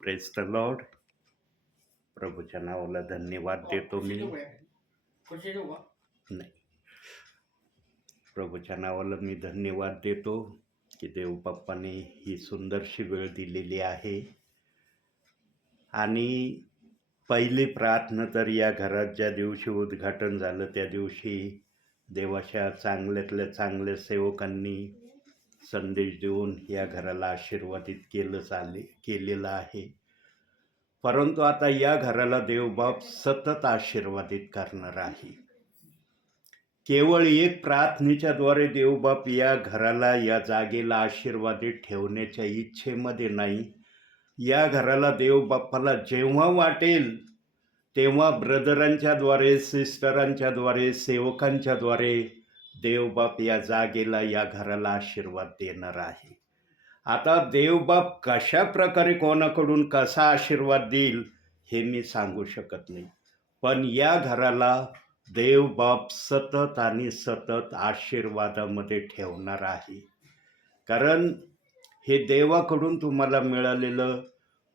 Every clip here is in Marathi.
Praise the Lord. प्रभूच्या नावाला धन्यवाद देतो मी. नाही, प्रभूच्या नावाला मी धन्यवाद देतो की देवबाप्पाने ही सुंदरशी वेळ दिलेली आहे. आणि पहिली प्रार्थना तर या घरात ज्या दिवशी उद्घाटन झालं त्या दिवशी देवाच्या चांगल्यातल्या चांगल्या सेवकांनी संदेश देऊन या घराला आशीर्वादित केलेलं आहे. परंतु आता या घराला देवबाप सतत आशीर्वादित करणार आहे. केवळ एक प्रार्थनेच्या द्वारे देवबाप या घराला, या जागेला आशीर्वादित ठेवण्याच्या इच्छेमध्ये नाही. या घराला देवबाप्पाला जेव्हा वाटेल तेव्हा ब्रदरांच्या द्वारे, सिस्टरांच्या द्वारे, सेवकांच्या द्वारे देवबाप या जागेला, या घराला आशीर्वाद देणार आहे. आता देवबाप कशा प्रकारे कोणाकडून कसा आशीर्वाद देईल हे मी सांगू शकत नाही, पण या घराला देवबाप सतत आणि सतत आशीर्वादामध्ये ठेवणार आहे. कारण हे देवाकडून तुम्हाला मिळालेलं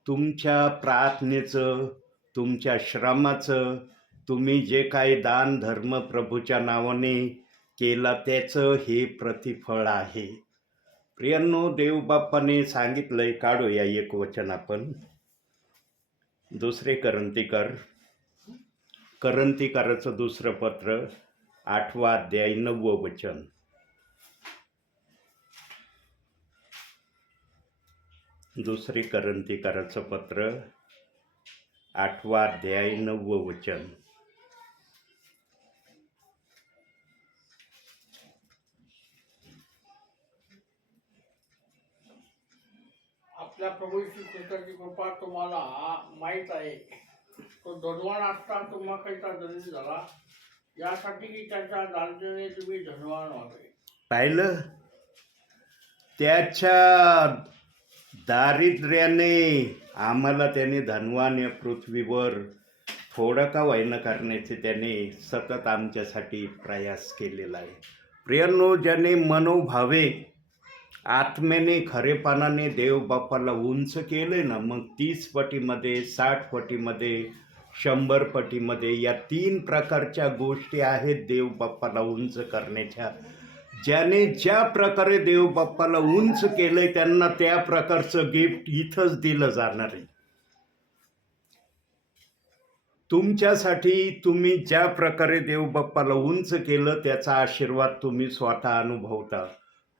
तुमच्या प्रार्थनेचं, तुमच्या श्रमाचं, तुम्ही जे काही दान धर्म प्रभूच्या नावाने केला त्याचं हे प्रतिफळ आहे. प्रियांनो, देवबाप्पाने सांगितलंय, काढूया एक वचन आपण. दुसरे करंथीकराचं दुसरं पत्र 8वा अध्याय 9वं वचन. दुसरे करंथीकराचं पत्र 8वा अध्याय 9वं वचन. आपल्या प्रभू श्री कृष्णाची कृपा तुम्हाला माहीत आहे. तो धनवान असता तुम्हा करिता दरिद्र झाला, यासाठी की त्याच्या दारिद्र्याने तुम्ही धनवान व्हावे. पाहिलं, त्याच्या दारिद्र्याने आम्हाला त्याने धनवान या पृथ्वीवर थोडं का वाईन करण्याचे त्याने सतत आमच्यासाठी प्रयास केलेला आहे. प्रियांनो, ज्याने मनोभावे आत्म्याने खरेपणाने देवबाप्पाला उंच केले ना, मग 30 पटीमध्ये, 60 पटीमध्ये, 100 पटीमध्ये, या 3 प्रकारच्या गोष्टी आहेत देवबाप्पाला उंच करण्याच्या. ज्याने ज्या प्रकारे देवबाप्पाला उंच केलंय त्यांना त्या प्रकारचं गिफ्ट इथंच दिलं जाणार आहे. तुमच्यासाठी तुम्ही ज्या प्रकारे देवबाप्पाला उंच केलं त्याचा आशीर्वाद तुम्ही स्वतः अनुभवता.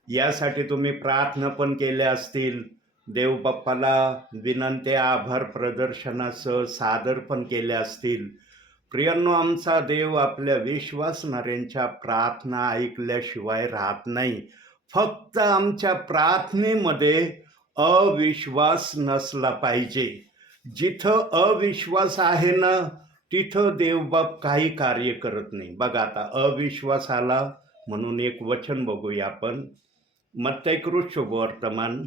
यासाठी तुम्ही प्रार्थना पण केल्या असतील, देवबाप्पाला विनंत्या, आभार प्रदर्शनासह सादर पण केल्या असतील. प्रियांनो, आमचा देव आपल्या विश्वासणाऱ्यांच्या प्रार्थना ऐकल्याशिवाय राहत नाही. फक्त आमच्या प्रार्थनेमध्ये अविश्वास नसला पाहिजे. जिथं अविश्वास आहे ना, तिथं देवबाप काही कार्य करत नाही. बघा, आता अविश्वास आला म्हणून एक वचन बघूया आपण. मत्तैकृत शुभवर्तमान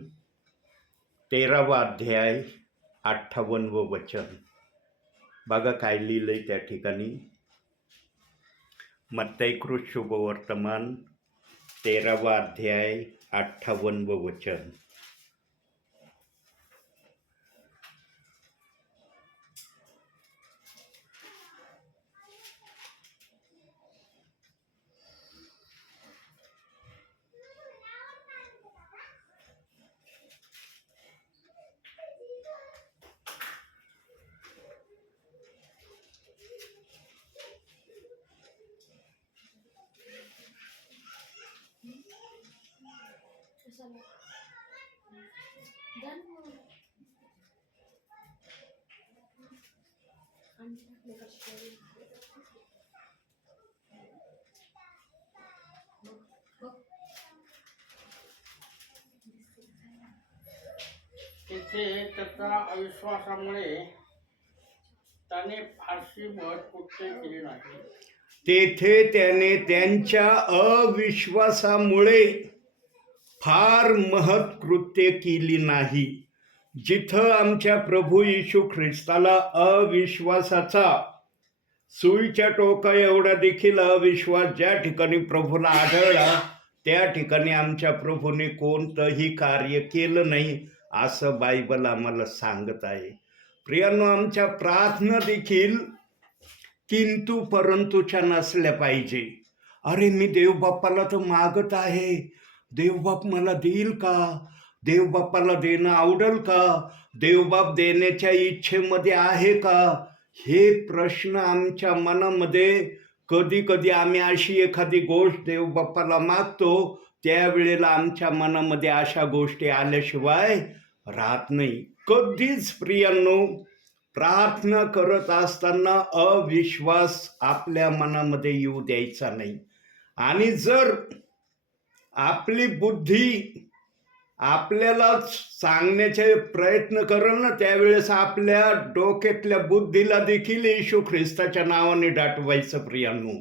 13वा अध्याय 58वं वचन. बघा काय लिहिलंय त्या ठिकाणी. मत्तैकृत शुभवर्तमान 13वा अध्याय 58वं वचन. तेथे त्याच्या अविश्वासामुळे त्याने फारशी महत्कृत्य केली नाही. तेथे त्याने त्यांच्या अविश्वासामुळे फार महत्कृत्य केली नाही. जिथं आमच्या प्रभू येशू ख्रिस्ताला अविश्वासाचा सुईच्या टोका एवढा देखील अविश्वास ज्या ठिकाणी प्रभूला आढळला त्या ठिकाणी आमच्या प्रभूने कोणतंही कार्य केलं नाही. असं बायबल आम्हाला सांगत आहे. प्रियांनो, आमच्या प्रार्थना देखील किंतु परंतुच्या नसल्या पाहिजे. अरे, मी देवबाप्पाला तर मागत आहे, देवबाप मला देईल का? देवबाप्पाला देणं आवडेल का? देवबाप देण्याच्या इच्छेमध्ये आहे का? हे प्रश्न आमच्या मनामध्ये कधी कधी आम्ही अशी एखादी गोष्ट देवबाप्पाला मागतो, त्यावेळेला आमच्या मनामध्ये अशा गोष्टी आल्याशिवाय राहत नाही. कधीच प्रियांनो, प्रार्थना करत असताना अविश्वास आपल्या मनामध्ये येऊ द्यायचा नाही. आणि जर आपली बुद्धी आपल्याला सांगण्याचे प्रयत्न करेल ना, त्यावेळेस आपल्या डोक्यातल्या बुद्धीला देखील येशू ख्रिस्ताच्या नावाने दाटवायचं. प्रियांनो,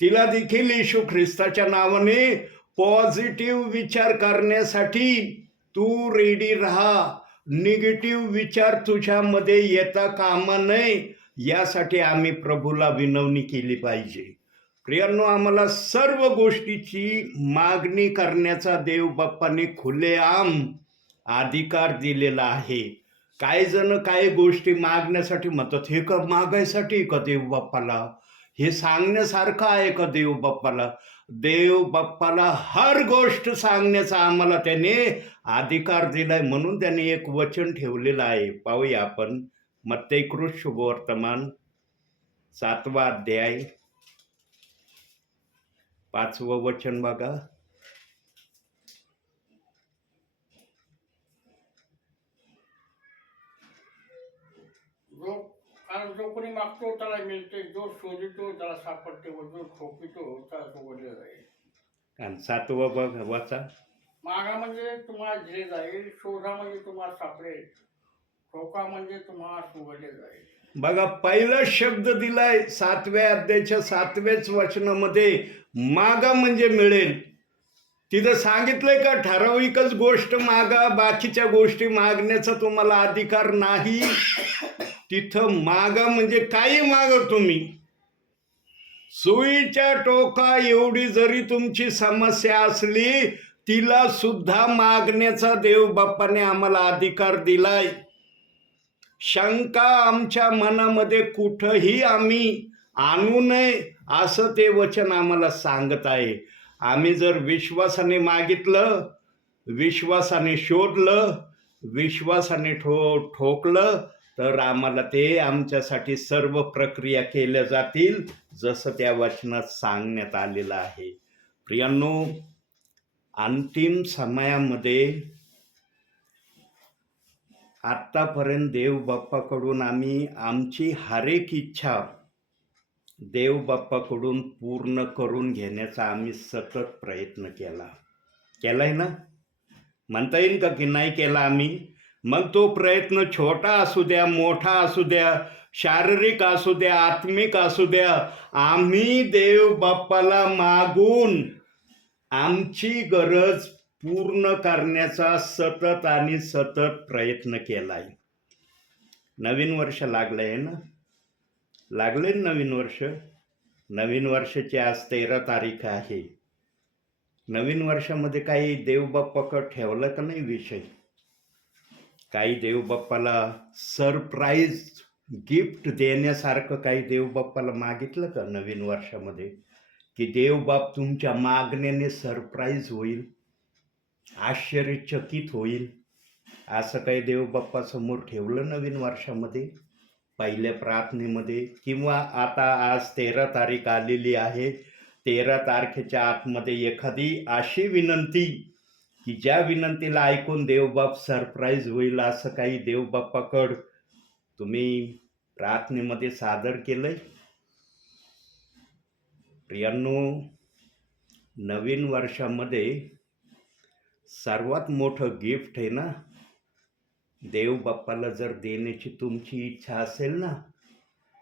तिला देखील येशू ख्रिस्ताच्या नावाने पॉझिटिव्ह विचार करण्यासाठी तू रेडी राहा. निगेटिव्ह विचार तुझ्यामध्ये येता कामा नये, यासाठी आम्ही प्रभूला विनवणी केली पाहिजे. प्रियांनो, आम्हाला सर्व गोष्टीची मागणी करण्याचा देवबाप्पाने खुलेआम अधिकार दिलेला आहे. काही जण काही गोष्टी मागण्यासाठी म्हणतात, हे का मागायसाठी का देवबाप्पाला? हे सांगण्यासारखं आहे का देवबाप्पाला? देवबाप्पाला हर गोष्ट सांगण्याचा आम्हाला त्याने अधिकार दिलाय. म्हणून त्याने एक वचन ठेवलेलं आहे. पाहूया आपण मत्तेकृत शुभवर्तमान 7वा अध्याय 5वं वचन बघा. कारण जो कोणी मागतो त्याला मिळते, जो शोधितो त्याला सापडते, व जो ठोकितो त्याला उघडले जाईल. आणि 7वं बघ वाचा. मागा म्हणजे तुम्हाला दिले जाईल, शोधा म्हणजे तुम्हाला सापडेल, ठोका म्हणजे तुम्हाला उघडले जाईल. बघा, पहिला शब्द दिलाय 7व्या अध्यायाच्या 7व्याच वचनामध्ये, मागा म्हणजे मिळेल. तिथं सांगितलंय का ठराविकच गोष्ट मागा, बाकीच्या गोष्टी मागण्याचा तुम्हाला अधिकार नाही? तिथं मागा म्हणजे काही मागा तुम्ही. सुईच्या टोका एवढी जरी तुमची समस्या असली, तिला सुद्धा मागण्याचा देवबाप्पाने आम्हाला अधिकार दिलाय. शंका आमच्या मनामध्ये कुठंही आम्ही आणू नये, असं ते वचन आम्हाला सांगत आहे. आम्ही जर विश्वासाने मागितलं, विश्वासाने शोधलं, विश्वासाने ठोकलं, तर आम्हाला ते आमच्यासाठी सर्व प्रक्रिया केल्या जातील, जसं त्या वचनात सांगण्यात आलेलं आहे. प्रियांनो, अंतिम समयामध्ये आत्तापर्यंत देवबाप्पाकडून आम्ही आमची हर एक इच्छा देवबाप्पाकडून पूर्ण करून घेण्याचा आम्ही सतत प्रयत्न केलाय ना? म्हणता येईल का की नाही केला आम्ही? मग तो प्रयत्न छोटा असू द्या, मोठा असू द्या, शारीरिक असू द्या, आत्मिक असू द्या, आम्ही देवबाप्पाला मागून आमची गरज पूर्ण करण्याचा सतत आणि सतत प्रयत्न केलाय. नवीन वर्ष लागलंय ना? लागले नवीन वर्ष. नवीन वर्षाची आज 13 तारीख आहे. नवीन वर्षामध्ये काही देवबाप्पाकडे ठेवलं का नाही विषय? काही देवबाप्पाला सरप्राईज गिफ्ट देण्यासारखं काही देवबाप्पाला मागितलं का नवीन वर्षामध्ये? की देवबाप तुमच्या मागण्याने सरप्राईज होईल, आश्चर्यचकित होईल, असं काही देवबाप्पा समोर ठेवलं नवीन वर्षामध्ये, पहिल्या प्रार्थनेमध्ये? किंवा आता आज 13 तारीख आलेली आहे, 13 तारखेच्या आतमध्ये एखादी अशी विनंती की ज्या विनंतीला ऐकून देवबाप सरप्राईज होईल, असं काही देवबाप्पाकडं तुम्ही प्रार्थनेमध्ये सादर केलंय? प्रियांनो, नवीन वर्षामध्ये सर्वात मोठं गिफ्ट आहे ना, देवबाप्पाला जर देण्याची तुमची इच्छा असेल ना,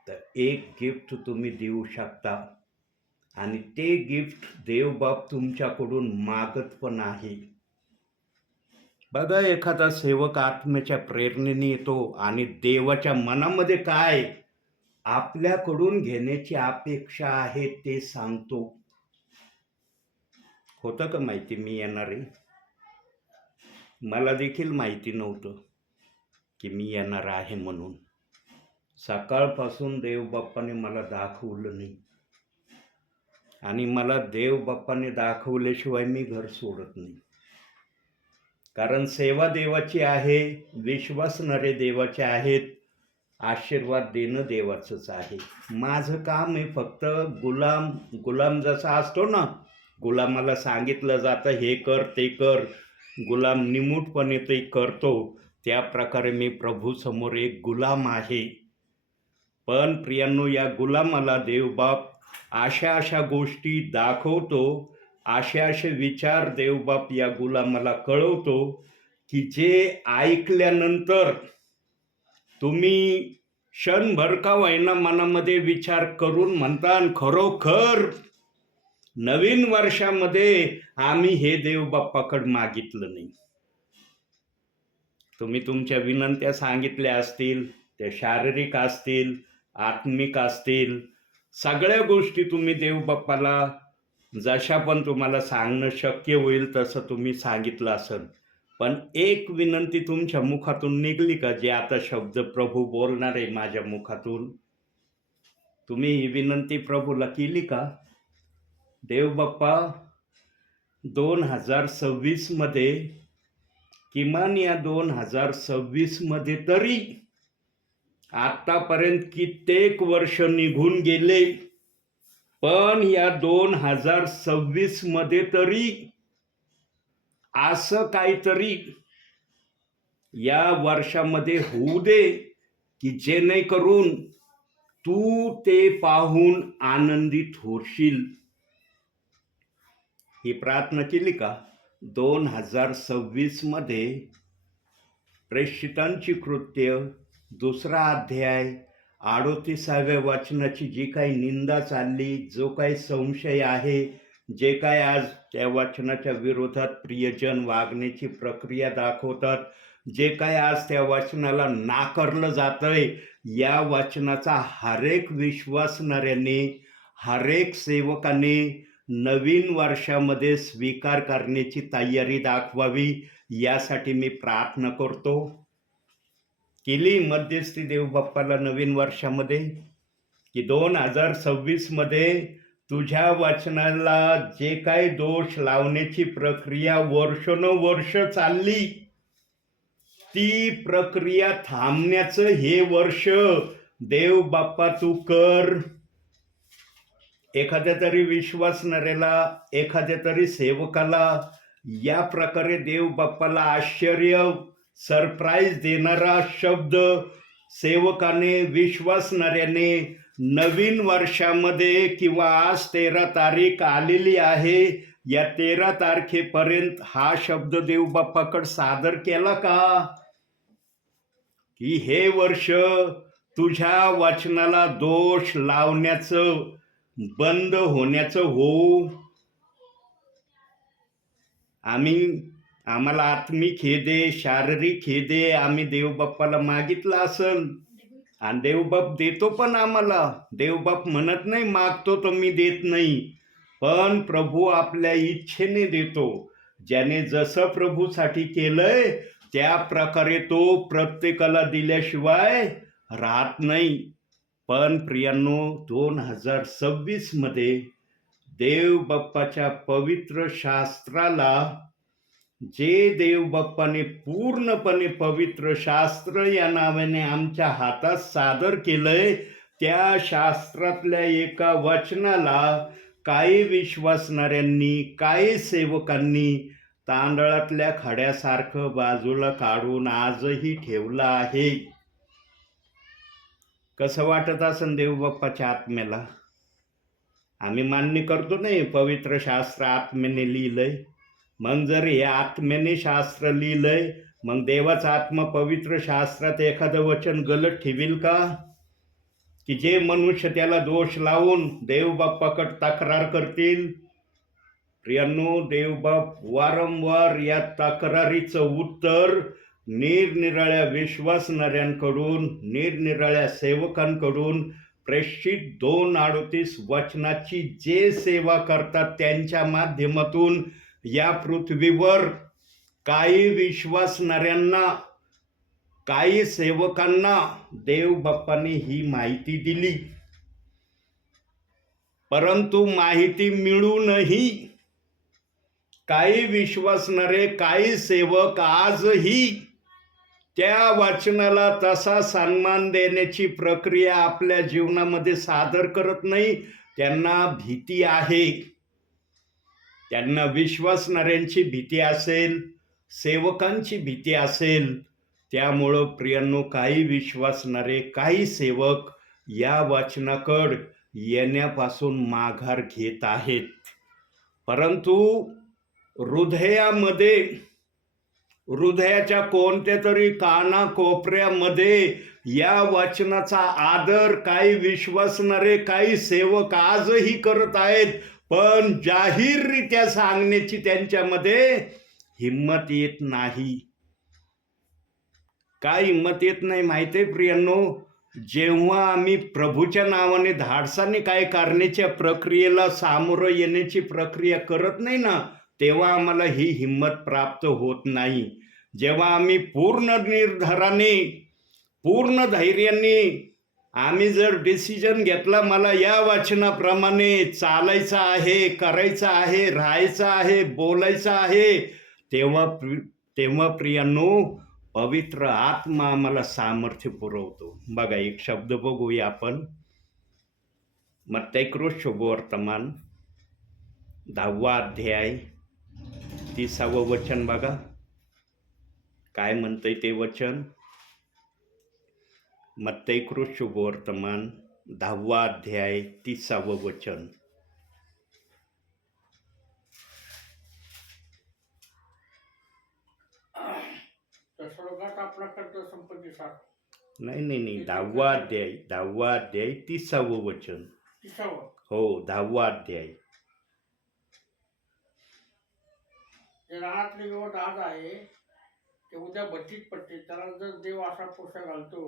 तर एक गिफ्ट तुम्ही देऊ शकता. आणि ते गिफ्ट देवबाप तुमच्याकडून मागत पण आहे. बघा, एखादा सेवक आत्म्याच्या प्रेरणेने येतो आणि देवाच्या मनामध्ये काय आपल्याकडून घेण्याची अपेक्षा आहे ते सांगतो. होतं का माहिती मी येणार आहे? मला देखील माहिती नव्हतं की मी येणार आहे म्हणून. सकाळपासून देवबाप्पाने मला दाखवलं नाही आणि मला देवबाप्पाने दाखवल्याशिवाय मी घर सोडत नाही. कारण सेवा देवाची आहे, विश्वासणारे देवाचे आहेत, आशीर्वाद देणं देवाचंच आहे. माझं काम आहे फक्त गुलाम जसा असतो ना, गुलामाला सांगितलं जातं हे कर ते कर, गुलाम निमूटपणे ते करतो, त्या प्रकारे मी प्रभूसमोर एक गुलाम आहे. पण प्रियांनो, या गुलामाला देवबाप अशा गोष्टी दाखवतो, असे विचार देवबाप या गुलामाला कळवतो की जे ऐकल्यानंतर तुम्ही क्षणभर का होईना मनामध्ये विचार करून म्हणता, खरोखर नवीन वर्षामध्ये आम्ही हे देवबाप्पाकडे मागितलं नाही. तुम्ही तुमच्या विनंत्या सांगितल्या असतील, त्या शारीरिक असतील, आत्मिक असतील, सगळ्या गोष्टी तुम्ही देवबाप्पाला जशा पण तुम्हाला सांगणं शक्य होईल तसं तुम्ही सांगितलं असेल. पण एक विनंती तुमच्या मुखातून निघली का, जे आता शब्द प्रभू बोलणार आहे माझ्या मुखातून, तुम्ही ही विनंती प्रभूला केली का? देवबाप्पा, 2026 मध्ये, किमान या 2026 मध्ये तरी, आतापर्यंत कित्येक वर्ष निघून गेले, पण या 2026 मध्ये तरी असं काहीतरी या वर्षामध्ये होऊ दे की जेणेकरून तू ते पाहून आनंदित होशील. ही प्रार्थना केली का? 2026 मध्ये प्रेषितांची कृत्य 2 अध्याय 38व्या वचनाची जी काही निंदा चालली, जो काही संशय आहे, जे काय आज त्या वचनाच्या विरोधात प्रियजन वागण्याची प्रक्रिया दाखवतात, जे काय आज त्या वचनाला नाकारलं जातंय, या वचनाचा हरेक विश्वासणाऱ्याने, हरेक सेवकाने नवीन वर्षामध्ये स्वीकार करण्याची तयारी दाखवावी, यासाठी मी प्रार्थना करतो. केली मध्यस्थी देवबाप्पाला नवीन वर्षामध्ये की 2026 मध्ये तुझ्या वचनाला जे काही दोष लावण्याची प्रक्रिया वर्षानुवर्ष चालली, ती प्रक्रिया थांबण्याचं हे वर्ष देवबाप्पा तू कर. एखाद्या तरी विश्वासणाऱ्याला, एखाद्या तरी सेवकाला या प्रकारे देवबाप्पाला आश्चर्य, सरप्राईज देणारा शब्द सेवकाने, विश्वासणाऱ्याने नवीन वर्षामध्ये, किंवा आज 13 तारीख आलेली आहे, या 13 तारखेपर्यंत हा शब्द देवबाप्पाकडे सादर केला का? की हे वर्ष तुझ्या वचनाला दोष लावण्याचं, बंद होण्याचं हो. आम्हाला आत्मिक हे दे, शारीरिक हे दे, आम्ही देवबाप्पाला मागितलं असेल आणि देवबाप देतो पण आम्हाला. देवबाप म्हणत नाही मागतो तर मी देत नाही, पण प्रभू आपल्या इच्छेने देतो. ज्याने जसं प्रभूसाठी केलंय त्या प्रकारे तो प्रत्येकाला दिल्याशिवाय राहत नाही. पण प्रियांनो, 2026 मध्ये देवबाप्पाच्या पवित्र शास्त्राला, जे देवबाप्पाने पूर्णपणे पवित्र शास्त्र या नावाने आमच्या हातात सादर केलंय, त्या शास्त्रातल्या एका वचनाला काही विश्वासणाऱ्यांनी, काही सेवकांनी तांदळातल्या खड्यासारखं बाजूला काढून आजही ठेवलं आहे. कसं वाटत असेल देवबाप्पाच्या आत्म्याला? आम्ही मान्य करतो नाही पवित्र शास्त्र आत्म्याने लिहिलंय. मग जर हे आत्म्याने शास्त्र लिहिलंय, मग देवाचा आत्मा पवित्र शास्त्रात एखादं वचन गलत ठेवील का? की जे मनुष्य त्याला दोष लावून देवबाप्पाकडे तक्रार करतील? प्रियांनो, देवबाप वारंवार या तक्रारीचं उत्तर निरनिराळ्या विश्वासणाऱ्यांकडून, निरनिराळ्या सेवकांकडून, प्रेषित 2:38 वचनाची जे सेवा करतात त्यांच्या माध्यमातून या पृथ्वीवर काही विश्वासणाऱ्यांना, काही सेवकांना देव बाप्पाने ही माहिती दिली, परंतु माहिती मिळूनही काही विश्वासणारे, काही सेवक आजही त्या वचनाला तसा सन्मान देण्याची प्रक्रिया आपल्या जीवनामध्ये सादर करत नाही. त्यांना भीती आहे. त्यांना विश्वासणाऱ्यांची भीती असेल, सेवकांची भीती असेल. त्यामुळं प्रियांनो, काही विश्वासणारे, काही सेवक या वचनाकड येण्यापासून माघार घेत आहेत. परंतु हृदयाच्या कोणत्या तरी कानाकोपऱ्यामध्ये या वचनाचा आदर काही विश्वासणारे, काही सेवक आजही करत आहेत, पण जाहीररित्या सांगण्याची त्यांच्यामध्ये हिम्मत येत नाही. काय हिम्मत येत नाही माहिती आहे प्रियांनो? जेव्हा आम्ही प्रभूच्या नावाने धाडसाने काय करण्याच्या प्रक्रियेला सामोरं येण्याची प्रक्रिया करत नाही ना, तेव्हा आम्हाला ही हिम्मत प्राप्त होत नाही. जेव्हा आम्ही पूर्ण निर्धाराने, पूर्ण धैर्याने आम्ही जर डिसिजन घेतला, मला या वचनाप्रमाणे चालायचं आहे, करायचं आहे, राहायचं आहे, बोलायचं आहे, तेव्हा प्रियांनो, पवित्र आत्मा आम्हाला सामर्थ्य पुरवतो. बघा, एक शब्द बघूया आपण. मत्तई शुभवर्तमान 10वा अध्याय 30वे वचन बघा. काय म्हणतंय ते वचन? मत्तई शुभवर्तमान 10वा अध्याय 30वे वचन. नाही, 10वा अध्याय 30वे वचन. हो, 10वा अध्याय. रानातले गवत आज आहे ते उद्या भट्टीत पडते. त्याला जर देव असा पोषक घालतो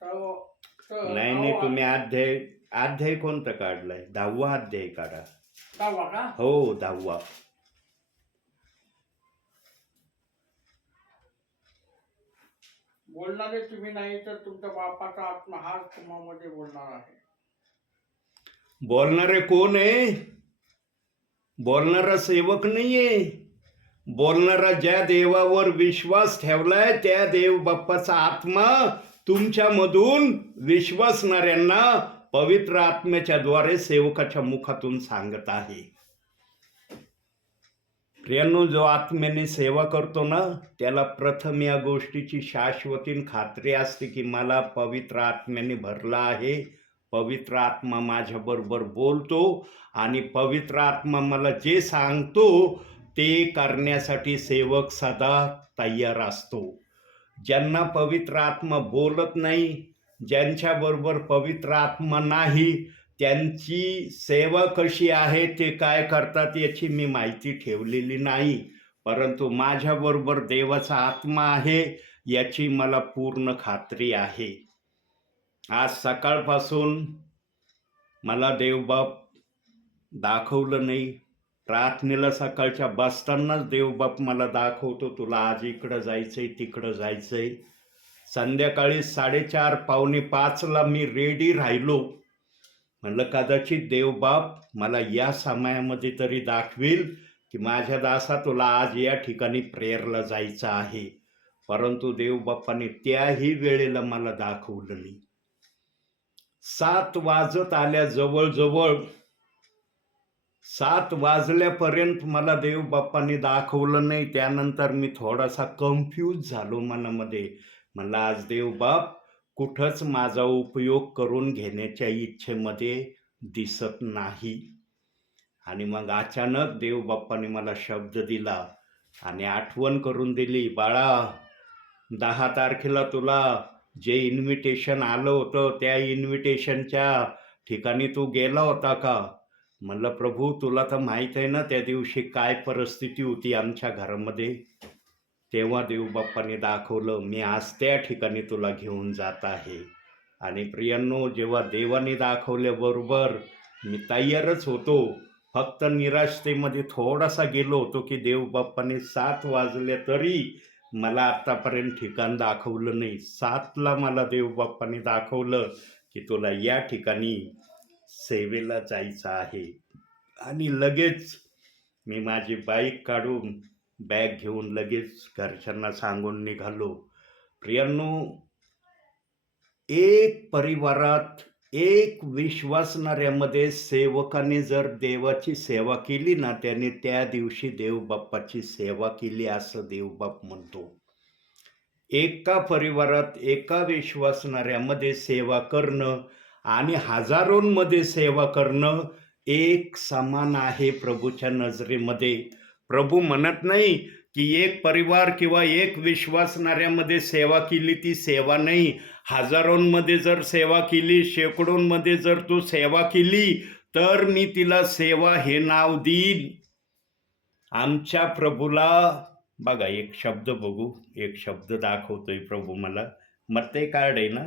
तर नाही, तुम्ही अध्याय कोणता काढलाय? 10वा अध्याय काढा. 10वा का? हो, 10वा. बोलणारे तुम्ही नाही तर तुमच्या बापाचा आत्मा हा तुम्हामध्ये बोलणार आहे. बोलणारे कोण आहे? बोलणारा सेवक नाहीये. बोलणारा ज्या देवावर विश्वास ठेवलाय त्या देव बाप्पाचा आत्मा तुमच्यामधून विश्वासणाऱ्यांना पवित्र आत्म्याच्या द्वारे सेवकाच्या मुखातून सांगत आहे. प्रियांनो, जो आत्म्याने सेवा करतो ना, त्याला प्रथम या गोष्टीची शाश्वतीन खात्री असते की मला पवित्र आत्म्याने भरला आहे. पवित्र आत्मा माझ्याबरोबर बोलतो आणि पवित्र आत्मा मला जे सांगतो ते करण्यासाठी सेवक सदा तयार असतो. ज्यांना पवित्र आत्मा बोलत नाही, ज्यांच्याबरोबर पवित्र आत्मा नाही, त्यांची सेवा कशी आहे, ते काय करतात याची मी माहिती ठेवलेली नाही. परंतु माझ्याबरोबर देवाचा आत्मा आहे याची मला पूर्ण खात्री आहे. आज सकाळपासून मला देवबाप दाखवलं नाही. प्रार्थनेला सकाळच्या बसतानाच देवबाप मला दाखवतो, तुला आज इकडं जायचंय, तिकडं जायचंय. संध्याकाळी 4:30 पावणे 5ला मी रेडी राहिलो. म्हणलं कदाचित देवबाप मला या समयामध्ये तरी दाखवेल की माझ्या दासा तुला आज या ठिकाणी प्रेयरला जायचं आहे. परंतु देवबाप्पाने त्याही वेळेला मला दाखवलं नाही. 7 वाजत आल्या, जवळजवळ 7 वाजल्यापर्यंत मला देवबाप्पाने दाखवलं नाही. त्यानंतर मी थोडासा कन्फ्यूज झालो मनामध्ये. म्हणलं आज देवबाप कुठंच माझा उपयोग करून घेण्याच्या इच्छेमध्ये दिसत नाही. आणि मग अचानक देवबाप्पाने मला शब्द दिला आणि आठवण करून दिली, बाळा 10 तारखेला तुला जे इन्व्हिटेशन आलं होतं त्या इन्व्हिटेशनच्या ठिकाणी तू गेला होता का? म्हणलं प्रभू तुला तर माहीत आहे ना त्या दिवशी काय परिस्थिती होती आमच्या घरामध्ये. तेव्हा देवबाप्पाने दाखवलं, मी आज त्या ठिकाणी तुला घेऊन जात आहे. आणि प्रियांनो, जेव्हा देवाने दाखवल्याबरोबर मी तयारच होतो. फक्त निराशतेमध्ये थोडासा गेलो होतो की देवबाप्पाने 7 वाजले तरी मला आत्तापर्यंत ठिकाण दाखवलं नाही. 7ला मला देवबाप्पाने दाखवलं की तुला या ठिकाणी सेवेला जायचं आहे. आणि लगेच मी माझी बाईक काढून बॅग घेऊन लगेच घरच्यांना सांगून निघालो. प्रियांनो, एक परिवारात एक विश्वासणाऱ्यामध्ये सेवकाने जर देवाची सेवा केली ना, त्याने त्या दिवशी देवबाप्पाची सेवा केली असं देवबाप म्हणतो. एका परिवारात एका विश्वासणाऱ्यामध्ये सेवा करणं आणि हजारोंमध्ये सेवा करणं एक समान आहे प्रभूच्या नजरेमध्ये. प्रभू म्हणत नाही की एक परिवार किंवा एक विश्वासणाऱ्यामध्ये सेवा केली ती सेवा नाही. हजारोंमध्ये जर सेवा केली, शेकडोंमध्ये जर तू सेवा केली तर मी तिला सेवा हे नाव देईन. आमच्या प्रभूला बघा, एक शब्द बघू, एक शब्द दाखवतोय प्रभू मला. मत्ते कार्ड आहे ना,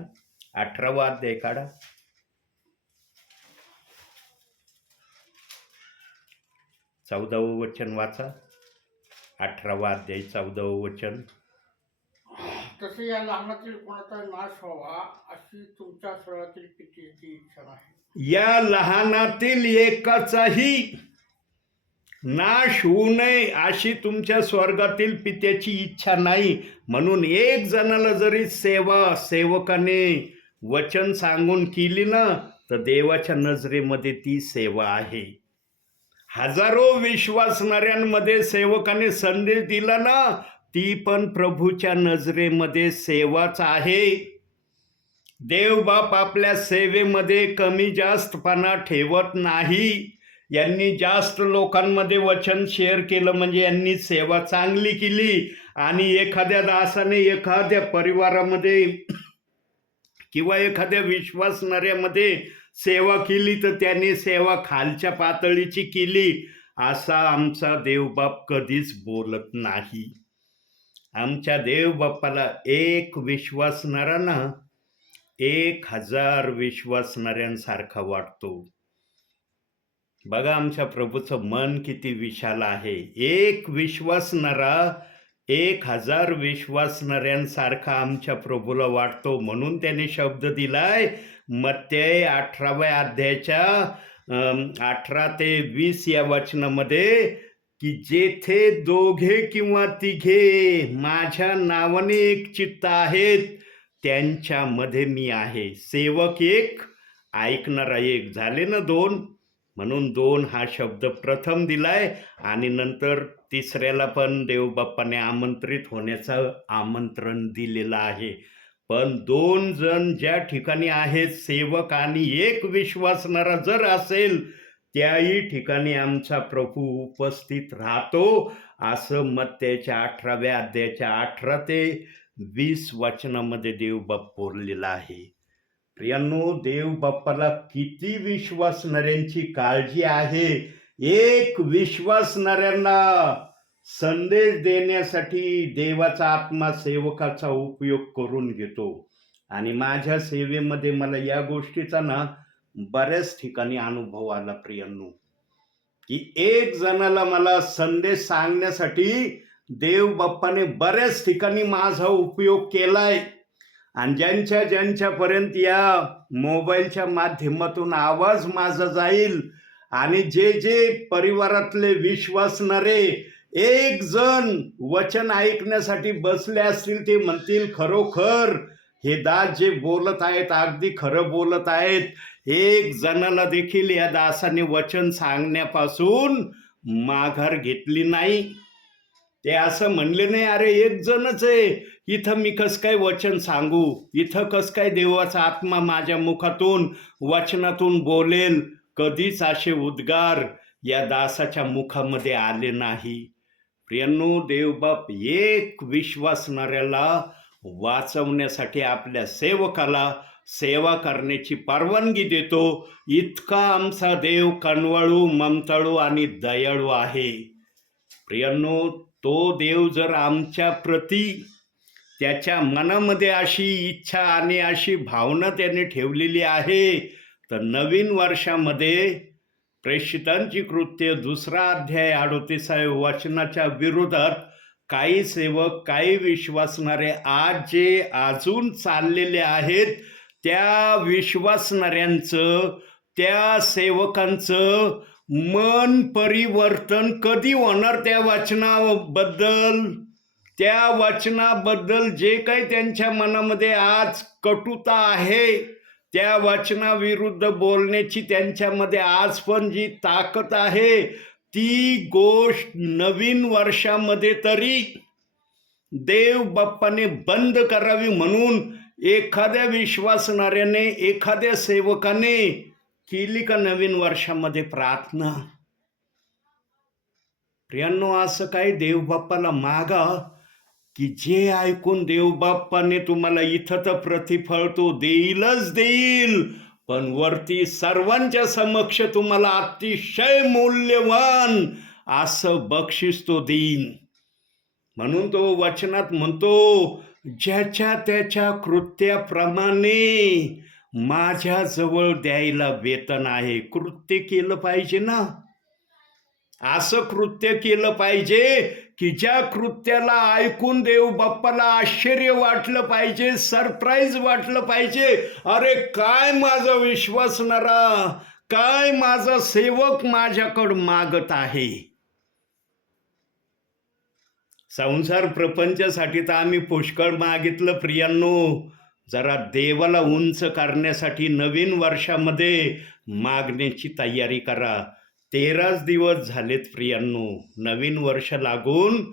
18वा अध्याय काढा. 14वं वचन वाचा. 18वा अध्याय 14वं वचन. तसे या लहानातील कोणाचा नाश व्हावा अशी तुमच्या सर्वातील पित्याची इच्छा नाही. या लहानातील एकाचाही नाश होऊ नये अशी तुमच्या स्वर्गातील पित्याची इच्छा नाही. म्हणून एक जणाला जरी सेवकाने वचन सांगून केली ना, तर देवाच्या नजरेमध्ये ती सेवा आहे. हजारो विश्वासणाऱ्यांमध्ये सेवकाने संदेश दिला ना, ती पण प्रभूच्या नजरेमध्ये सेवाच आहे. देवबाप आपल्या सेवेमध्ये कमी जास्तपणा ठेवत नाही. यांनी जास्त लोकांमध्ये वचन शेअर केलं म्हणजे यांनी सेवा चांगली केली. आणि एखाद्या दासाने एखाद्या परिवारामध्ये किंवा एखाद्या विश्वासणाऱ्यामध्ये सेवा केली तर त्याने सेवा खालच्या पातळीची केली असा आमचा देवबाप कधीच बोलत नाही. आमच्या देवबाप्पाला एक विश्वासणारा ना 1000 विश्वासणाऱ्यांसारखा वाटतो. बघा आमच्या प्रभूचं मन किती विशाल आहे. एक विश्वासणारा 1000 विश्वासणाऱ्यांसारखा आमच्या प्रभूला वाटतो. म्हणून त्याने शब्द दिलाय मत्ते 18व्या अध्यायाच्या 18 ते 20 या वचनामध्ये की जेथे दोघे किंवा तिघे माझ्या नावाने एक चित्त आहेत त्यांच्यामध्ये मी आहे. सेवक एक, ऐकणारा एक, झाले ना 2. म्हणून 2 हा शब्द प्रथम दिलाय आणि नंतर तिसऱ्याला पण देवबाप्पाने आमंत्रित होण्याचं आमंत्रण दिलेलं आहे. पण 2 जण ज्या ठिकाणी आहेत सेवक आणि एक विश्वासणारा जर असेल त्याही ठिकाणी आमचा प्रभू उपस्थित राहतो असं मत्तेच्या 18व्या अध्यायाच्या 18 ते 20 वचनामध्ये देवबाप बोललेला आहे. प्रियांनो, देवबाप्पाला किती विश्वासणाऱ्यांची काळजी आहे. एक विश्वासणाऱ्यांना संदेश देण्यासाठी देवाचा आत्मा सेवकाचा उपयोग करून घेतो. आणि माझ्या सेवेमध्ये मला या गोष्टीचा ना बऱ्याच ठिकाणी अनुभव आला प्रियांनो, की एक जणाला मला संदेश सांगण्यासाठी देवबाप्पाने बऱ्याच ठिकाणी माझा उपयोग केलाय. आणि ज्यांच्यापर्यंत या मोबाईलच्या माध्यमातून आवाज माझा जाईल आणि जे परिवारातले विश्वासणारे एक जण वचन ऐकण्यासाठी बसले असतील ते म्हणतील खरोखर हे दास जे बोलत आहेत अगदी खरं बोलत आहेत. एक जणाला देखील या दासाने वचन सांगण्यापासून माघार घेतली नाही. ते असं म्हणले नाही अरे एक जणच आहे, इथं मी कसं काय वचन सांगू, इथं कसं काय देवाचा आत्मा माझ्या मुखातून वचनातून बोलेल. कधीच असे उद्गार या दासाच्या मुखामध्ये आले नाही. प्रियांनो, देवबाप एक विश्वासणाऱ्याला वाचवण्यासाठी आपल्या सेवकाला सेवा करण्याची परवानगी देतो. इतका आमचा देव कणवाळू, ममताळू आणि दयाळू आहे. प्रियांनो, तो देव जर आमच्या प्रती त्याच्या मनामध्ये अशी इच्छा आणि अशी भावना त्याने ठेवलेली आहे तर नवीन वर्षामध्ये प्रेषितांची कृत्य 2 अध्याय 38 वचनाच्या विरोधात काही सेवक, काही विश्वासणारे आज जे अजून चाललेले आहेत, त्या विश्वासणाऱ्यांचं, त्या सेवकांचं मन परिवर्तन कधी होणार त्या वचनाबद्दल? त्या वचनाबद्दल जे काही त्यांच्या मनामध्ये आज कटुता आहे, त्या वचनाविरुद्ध बोलण्याची त्यांच्यामध्ये आज पण जी ताकद आहे, ती गोष्ट नवीन वर्षामध्ये तरी देव बाप्पाने बंद करावी म्हणून एखाद्या विश्वासणाऱ्याने, एखाद्या सेवकाने केली का नवीन वर्षामध्ये प्रार्थना? प्रियांनो, असं काही देव बाप्पाला मागा की जे ऐकून देव बाप्पाने तुम्हाला इथं तर प्रतिफळ तो देईलच देईल, पण वरती सर्वांच्या समक्ष तुम्हाला अतिशय मूल्यवान असं बक्षीस तो देईन. म्हणून तो वचनात म्हणतो, ज्याच्या त्याच्या कृत्याप्रमाणे माझ्याजवळ द्यायला वेतन आहे. कृत्य केलं पाहिजे ना, असं कृत्य केलं पाहिजे की ज्या कृत्याला ऐकून देव बाप्पाला आश्चर्य वाटलं पाहिजे, सरप्राईज वाटलं पाहिजे. अरे काय माझा विश्वासणारा, काय माझा सेवक माझ्याकडं मागत आहे. संसार प्रपंचासाठी तर आम्ही पुष्कळ मागितलं प्रियांनो. जरा देवाला उंच करण्यासाठी नवीन वर्षामध्ये मागण्याची तयारी करा. 13 दिवस झालेत प्रियांनो, नवीन वर्ष लागून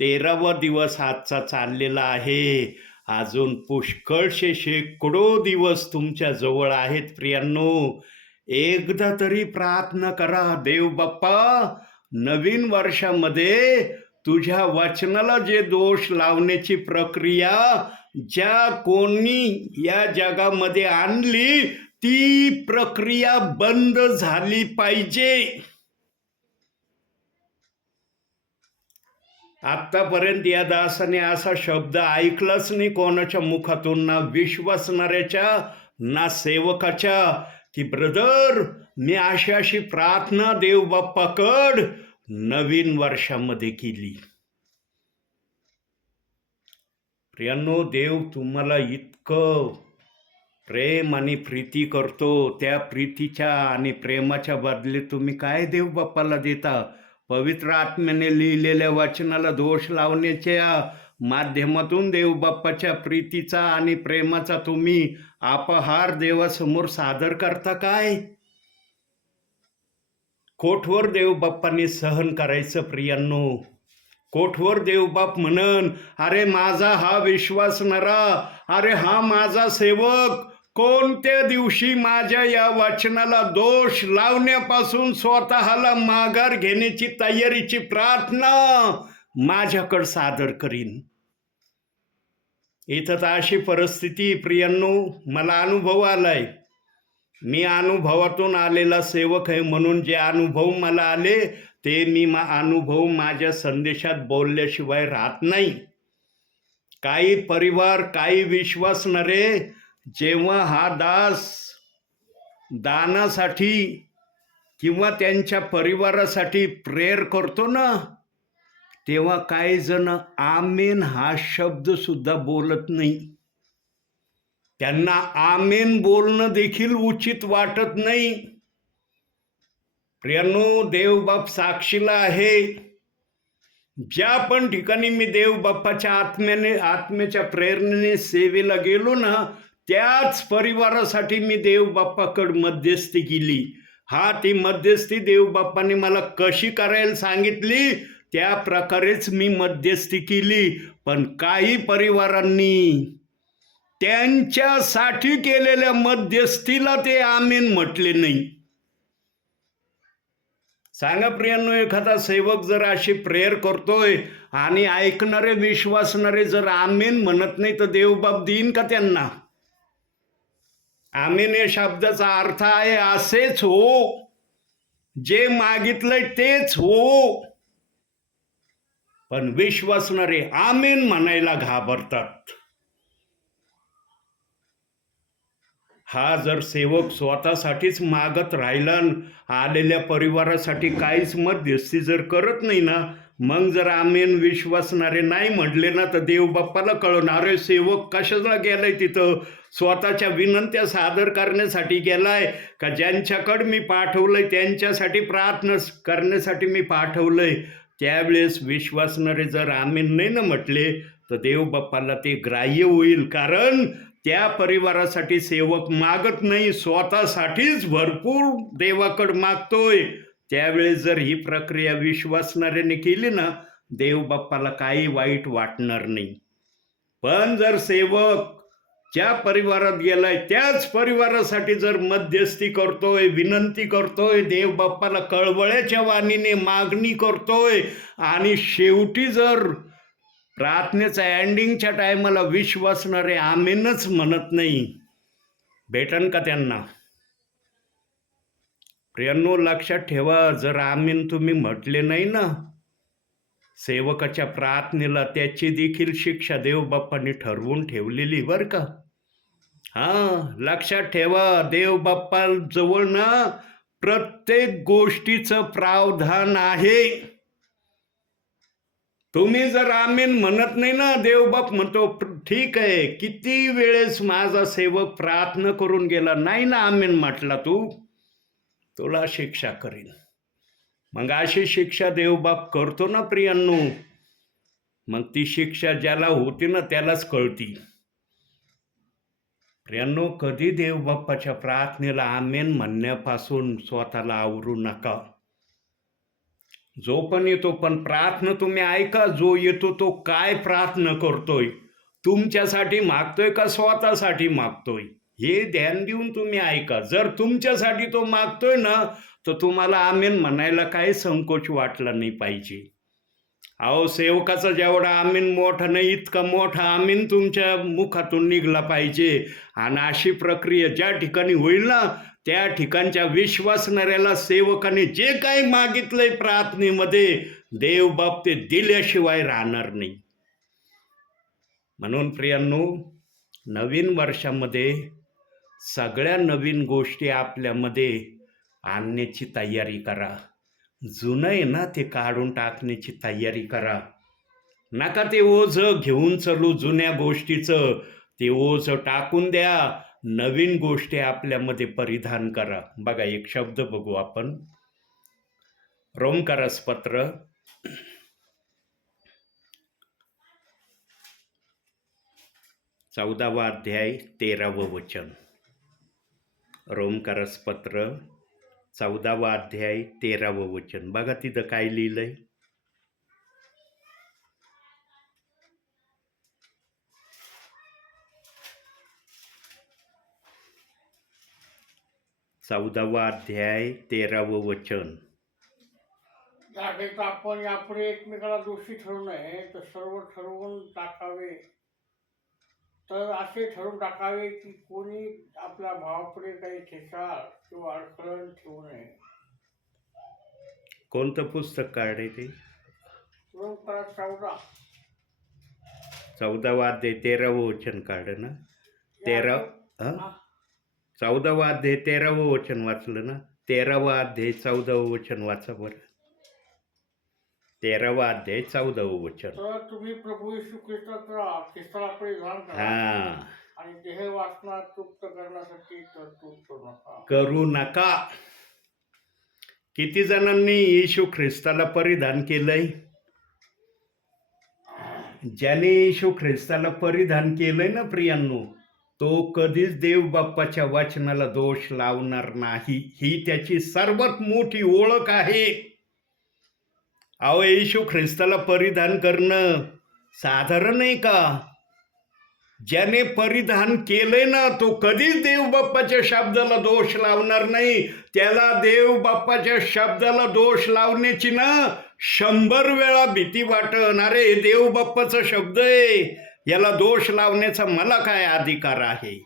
13वा दिवस आजचा चाललेला आहे. अजून पुष्कळशे शेकडो दिवस तुमच्या जवळ आहेत प्रियांनो. एकदा तरी प्रार्थना करा, देव बाप्पा नवीन वर्षामध्ये तुझ्या वचनाला जे दोष लावण्याची प्रक्रिया ज्या कोणी या जगामध्ये आणली, ती प्रक्रिया बंद झाली पाहिजे. आतापर्यंत या दासाने असा शब्द ऐकलाच नाही कोणाच्या मुखातून, ना विश्वासणाऱ्याच्या ना सेवकाच्या, की ब्रदर मी अशी प्रार्थना देव बाप्पाकड नवीन वर्षामध्ये केली. प्रियांनो, देव तुम्हाला इतकं प्रेम आणि प्रीती करतो. त्या प्रीतीच्या आणि प्रेमाच्या बदले तुम्ही काय देव बाप्पाला देता? पवित्र आत्म्याने लिहिलेल्या वचनाला दोष लावण्याच्या माध्यमातून देव बाप्पाच्या प्रीतीचा आणि प्रेमाचा तुम्ही अपहार देवासमोर सादर करता काय? कोठवर देव बाप्पाने सहन करायचं प्रियांनो? कोठवर देवबाप म्हणन, अरे माझा हा विश्वासणारा, अरे हा माझा सेवक कोणत्या दिवशी माझ्या या वचनाला दोष लावण्यापासून स्वतःला माघार घेण्याची तयारीची प्रार्थना माझ्याकडे सादर करीन. इथं तर अशी परिस्थिती प्रियांनो, मला अनुभव आलाय. मी अनुभवातून आलेला सेवक आहे म्हणून जे अनुभव मला आले ते मी अनुभव माझ्या संदेशात बोलल्याशिवाय राहत नाही. काही परिवार, काही विश्वासणारे जेव्हा हा दास दानासाठी किंवा त्यांच्या परिवारासाठी प्रेयर करतो ना, तेव्हा काही जण आमेन हा शब्द सुद्धा बोलत नाही. त्यांना आमेन बोलणं देखील उचित वाटत नाही. प्रियांनो, देवबाप साक्षीला आहे. ज्या पण ठिकाणी मी देवबाप्पाच्या आत्म्याच्या प्रेरणेने सेवेला गेलो ना, त्याच परिवारासाठी मी देवबाप्पाकडे मध्यस्थी केली. ती मध्यस्थी देवबाप्पाने मला कशी करायला सांगितली त्या प्रकारेच मी मध्यस्थी केली. पण काही परिवारांनी त्यांच्यासाठी केलेल्या मध्यस्थीला ते आमेन म्हटले नाही. सांगा प्रियांनो, एखादा सेवक जर अशी प्रेयर करतोय आणि ऐकणारे विश्वासणारे जर आमेन म्हणत नाही, तर देवबाप देईन का त्यांना? आमेन या शब्दाचा अर्थ आहे असेच हो, जे मागितलंय तेच हो. पण विश्वासणारे आमेन म्हणायला घाबरतात. हा जर सेवक स्वतःसाठीच मागत राहिला न आलेल्या परिवारासाठी काहीच मध्यस्थी जर करत नाही ना, मग जर आमेन विश्वासणारे नाही म्हटले ना, तर देव बाप्पाला कळणार अरे सेवक कशाला गेलाय तिथं, स्वतःच्या विनंत्या सादर करण्यासाठी गेलाय का ज्यांच्याकडे मी पाठवलंय त्यांच्यासाठी प्रार्थना करण्यासाठी मी पाठवलंय. त्यावेळेस विश्वासणारे जर आमेन नाही ना म्हटले तर देव बाप्पाला ते ग्राह्य होईल, कारण त्या परिवारासाठी सेवक मागत नाही, स्वतःसाठीच भरपूर देवाकडे मागतोय. त्यावेळेस जर ही प्रक्रिया विश्वासणाऱ्याने केली ना, देव बाप्पाला काही वाईट वाटणार नाही. पण जर सेवक ज्या परिवारात गेलाय त्याच परिवारासाठी जर मध्यस्थी करतोय, विनंती करतोय, देव बाप्पाला कळवळ्याच्या वाणीने मागणी करतोय आणि शेवटी जर प्रार्थनेच्या एंडिंगच्या टायमाला विश्वासणारे आमेनच म्हणत नाही, भेटन का त्यांना? प्रियांनो लक्षात ठेवा, जर आमीन तुम्ही म्हटले नाही ना सेवकाच्या प्रार्थनेला, त्याची देखील शिक्षा देव बाप्पांनी ठरवून ठेवलेली बरं का. लक्षात ठेवा, देव बाप्पा जवळ ना प्रत्येक गोष्टीचं प्रावधान आहे. तुम्ही जर आमेन म्हणत नाही ना, देवबाप म्हणतो ठीक आहे, किती वेळेस माझा सेवक प्रार्थना करून गेला, नाही ना आमेन म्हटला तू, तुला शिक्षा करीन. मग अशी शिक्षा देवबाप करतो ना प्रियांनो, मग ती शिक्षा ज्याला होती ना त्यालाच कळती. प्रियांनो, कधी देवबाप्पाच्या प्रार्थनेला आमेन म्हणण्यापासून स्वतःला आवरू नका. जो पण येतो, पण प्रार्थना तुम्ही ऐका, जो येतो तो काय प्रार्थना करतोय, तुमच्यासाठी मागतोय का स्वतःसाठी मागतोय, हे ध्यान देऊन तुम्ही ऐका. जर तुमच्यासाठी तो मागतोय ना, तर तुम्हाला आमेन म्हणायला काही संकोच वाटला नाही पाहिजे. अहो सेवकाचा जेवढा आमीन मोठा नाही, इतका मोठा आमीन तुमच्या मुखातून निघला पाहिजे. आणि अशी प्रक्रिया ज्या ठिकाणी होईल ना, त्या ठिकाणच्या विश्वासणाऱ्याला सेवकाने जे काही मागितलंय प्रार्थनेमध्ये, देवबाप ते दिल्याशिवाय राहणार नाही. म्हणून प्रियांनो, नवीन वर्षामध्ये सगळ्या नवीन गोष्टी आपल्यामध्ये आणण्याची तयारी करा. जुनं आहे ना ते काढून टाकण्याची तयारी करा. नका ते ओझं घेऊन चलू जुन्या गोष्टीचं, ते ओझं टाकून द्या, नवीन गोष्टी आपल्यामध्ये परिधान करा. बघा एक शब्द बघू आपण, रोमकारस पत्र 14वा अध्याय 13वं वचन. रोमकारस पत्र 14वा अध्याय 13वं वचन. बघा तिथं काय लिहिलंय, चौदावा अध्याय 13वं वचन. त्याकरिता आपण यापुढे एकमेकाला दोषी ठरवू नये, तर सर्व ठरवून टाकावे. तर असे ठरवून टाकावे की कोणी आपल्या भावापुढे काही ठेचा किंवा अडखळण ठेवू नये. कोणतं पुस्तक काढे ते? रोमकारस 14. 14वा अध्याय 13वं वचन काढ ना. 14वा अध्याय 13वं वचन वाचलं ना. 13वा अध्याय 14वं वचन वाचा बरं. 13वा अध्याय 14वं वचन. तर तुम्ही प्रभू येशू ख्रिस्ताला परिधान करा आणि देह वासना तृप्त करण्यासाठी तरतूद करू नका. किती जणांनी येशू ख्रिस्ताला परिधान केलंय? ज्याने येशू ख्रिस्ताला परिधान केलंय ना प्रियांनो, तो कधीच देव बाप्पाच्या वचनाला दोष लावणार नाही. ही त्याची सर्वात मोठी ओळख आहे. अहो येशू ख्रिस्ताला परिधान करणं साधारण आहे का? ज्याने परिधान केलंय ना, तो कधीच देव बाप्पाच्या शब्दाला दोष लावणार नाही. त्याला देव बाप्पाच्या शब्दाला दोष लावण्याची ना 100 वेळा भीती वाटन. अरे देव बाप्पाचा शब्द आहे, याला दोष लावण्याचा मला काय अधिकार आहे?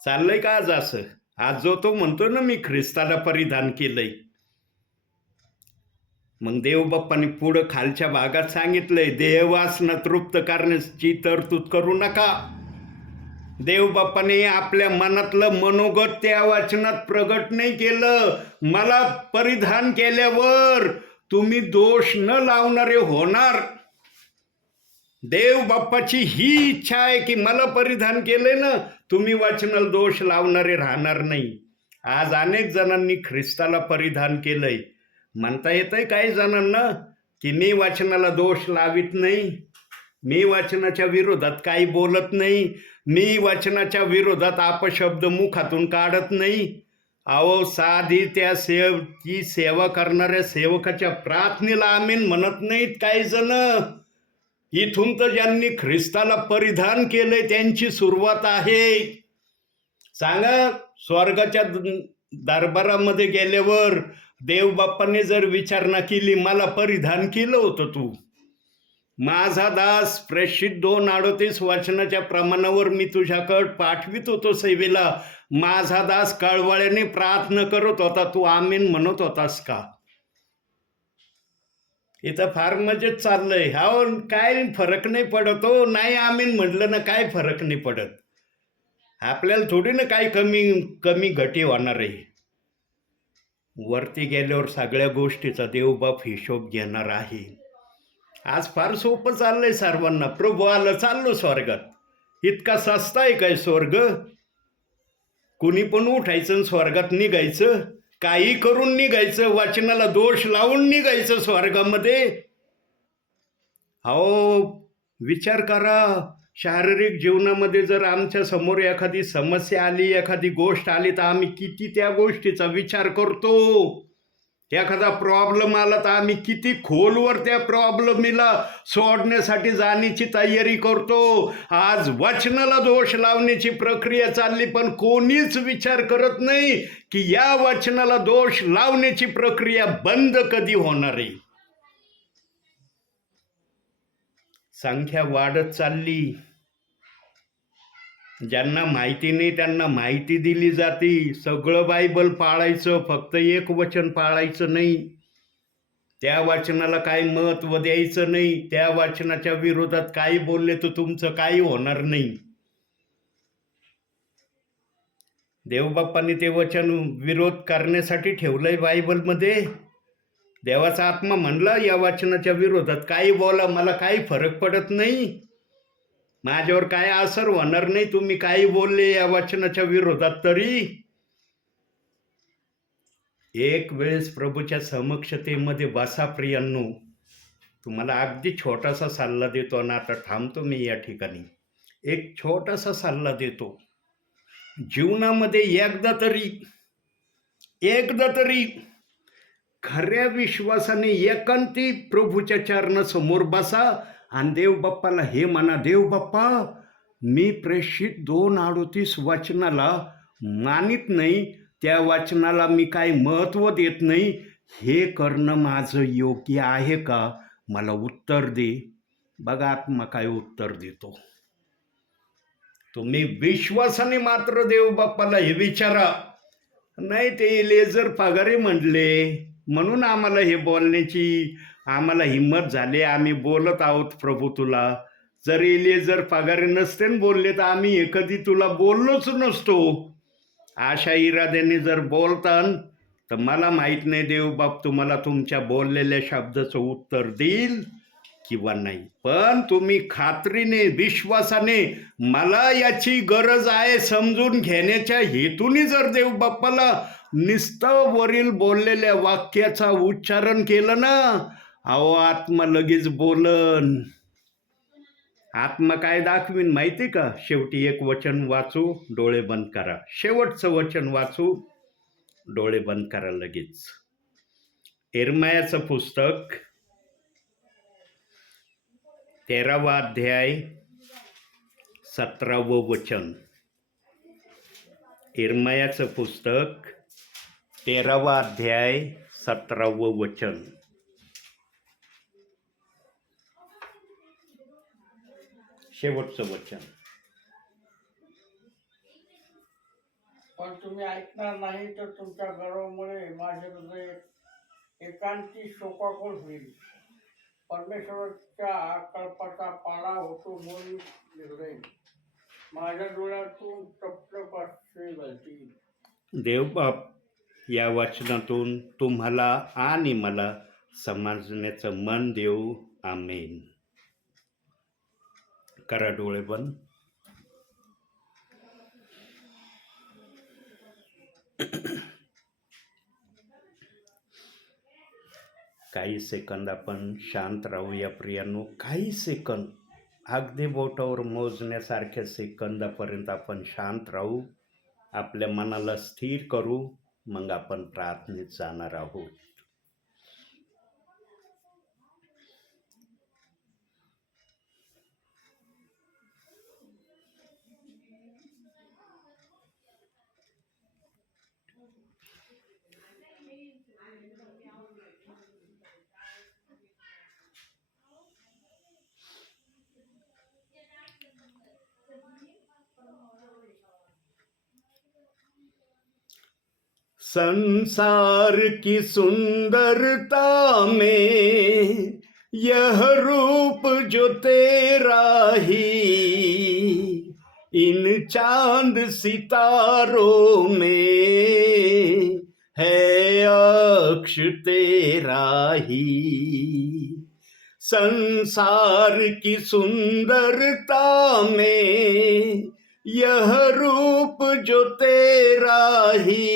चाललंय का आज असं? आज जो तो म्हणतो ना मी ख्रिस्ताला परिधान केलंय, मग देवबाप्पाने पुढं खालच्या भागात सांगितलंय, देहवासना तृप्त करण्याची तरतूद करू नका. देवबापाने आपल्या मनातलं मनोगत त्या वाचनात प्रगट नाही केलं. मला परिधान केल्यावर तुम्ही दोष न लावणारे होणार. देव बाप्पाची ही इच्छा आहे की मला परिधान केले ना, तुम्ही वाचनाला दोष लावणारे राहणार नाही. आज अनेक जणांनी ख्रिस्ताला परिधान केलंय. म्हणता येतंय काही जणांना की मी वाचनाला दोष लावित नाही, मी वाचनाच्या विरोधात काही बोलत नाही, मी वाचनाच्या विरोधात अपशब्द मुखातून काढत नाही. अहो, साधी त्या ती सेवा करणाऱ्या सेवकाच्या प्रार्थनेला आमीन म्हणत नाहीत काही जण. इथून तर ज्यांनी ख्रिस्ताला परिधान केलंय त्यांची सुरुवात आहे. सांगा, स्वर्गाच्या दरबारामध्ये गेल्यावर देवबाप्पाने जर विचारणा केली, मला परिधान केलं होतं तू? माझा दास प्रेषित 2:38 वाचनाच्या प्रमाणावर मी तुझ्याकडे पाठवित होतो सेवेला. माझा दास कळवळ्याने प्रार्थना करत होता, तू आमीन म्हणत होतास का? इथं फार मजेत चाललंय. हो, काय फरक नाही पडत हो. नाही आमीन म्हटलं ना काय फरक नाही पडत. आपल्याला थोडी ना काही कमी घटी होणार आहे. वरती गेल्यावर सगळ्या गोष्टीचा देवबाप हिशोब घेणार आहे. आज फार सोपं चाललंय सर्वांना. प्रभू आलं, चाललो स्वर्गात. इतका सस्ता आहे काय स्वर्ग? कुणी पण उठायचं आणि स्वर्गात निघायचं, काही करून निघायचं, वाचनाला दोष लावून निघायचं स्वर्गामध्ये. हो, विचार करा. शारीरिक जीवनामध्ये जर आमच्या समोर एखादी समस्या आली, एखादी गोष्ट आली, तर आम्ही किती त्या गोष्टीचा विचार करतो. एखादा प्रॉब्लेम आला तर आम्ही किती खोलवर त्या प्रॉब्लेमीला सोडण्यासाठी जाण्याची तयारी करतो. आज वचनाला दोष लावण्याची प्रक्रिया चालली, पण कोणीच विचार करत नाही की या वचनाला दोष लावण्याची प्रक्रिया बंद कधी होणार आहे. संख्या वाढत चालली. ज्यांना माहिती नाही त्यांना माहिती दिली जाते. सगळं बायबल पाळायचं, फक्त एक वचन पाळायचं नाही. त्या वचनाला काही महत्त्व द्यायचं नाही. त्या वचनाच्या विरोधात काही बोलले तर तुमचं काही होणार नाही. देवबाप्पांनी ते वचन विरोध करण्यासाठी ठेवलंय बायबलमध्ये. देवाचा आत्मा म्हणला, या वचनाच्या विरोधात काही बोला, मला काही फरक पडत नाही, माझ्यावर काय असर होणार नाही. तुम्ही काही बोलले या वचनाच्या विरोधात तरी. एक वेळेस प्रभूच्या समक्षतेमध्ये बसा प्रियांनो. तुम्हाला अगदी छोटासा सल्ला देतो ना, आता थांबतो मी या ठिकाणी. एक छोटासा सल्ला देतो. जीवनामध्ये एकदा तरी खऱ्या विश्वासाने एकांती प्रभूच्या चरणासमोर बसा आणि देवबाप्पाला हे म्हणा, देवबाप्पा, मी प्रेषित 2:38 वचनाला मानित नाही, त्या वचनाला मी काही महत्त्व देत नाही, हे करणं माझं योग्य आहे का? मला उत्तर दे. बघा आत्मा काय उत्तर देतो. तुम्ही विश्वासाने मात्र देवबाप्पाला हे विचारा. नाही, ते लेझर पगारे म्हणले म्हणून आम्हाला हे बोलण्याची आम्हाला हिंमत झाली, आम्ही बोलत आहोत प्रभू तुला. जर लेझर पगारे नसते बोलले तर आम्ही हे कधी तुला बोललोच नसतो. अशा इराद्याने जर बोलतान तर मला माहीत नाही देवबाप तुम्हाला तुमच्या बोललेल्या शब्दाचं उत्तर देईल किंवा नाही. पण तुम्ही खात्रीने, विश्वासाने, मला याची गरज आहे समजून घेण्याच्या हेतूने जर देवबाप्पाला नुसतं वरील बोललेल्या वाक्याचा उच्चारण केलं ना, अहो आत्मा लगेच बोलन. आत्मा काय दाखवीन माहिती का? शेवटी एक वचन वाचू, डोळे बंद करा. शेवटचं वचन वाचू, डोळे बंद करा लगेच. यिर्मयाचं पुस्तक 13वा अध्याय 17वं वचन. यिर्मयाचं पुस्तक 13वा अध्याय 17वं वचन. शेवटचं वचन. पण तुम्ही ऐकणार नाही तर तुमच्या गर्वामुळे माझे हृदय एकांती शोकाकुल होईल. परमेश्वराच्या कल्पाचा पाडा होतो म्हणून निर्णय. माझ्या डोळ्यातून टपटप असे गळती. देवबाप, या वचनातून तुम्हाला आणि मला समजण्याचं मन देऊ. आमेन. करा डोळे बंद. काही सेकंद आपण शांत राहूया प्रियांनो. काही सेकंद, अगदी बोटावर मोजण्यासारख्या सेकंदापर्यंत आपण शांत राहू, आपल्या मनाला स्थिर करू, मग आपण प्रार्थनेत जाणार आहोत. संसार की सुंदरता में यह रूप जो तेरा ही, इन चांद सितारों में है अक्ष तेरा ही. संसार की सुंदरता में यह रूप जो तेरा ही,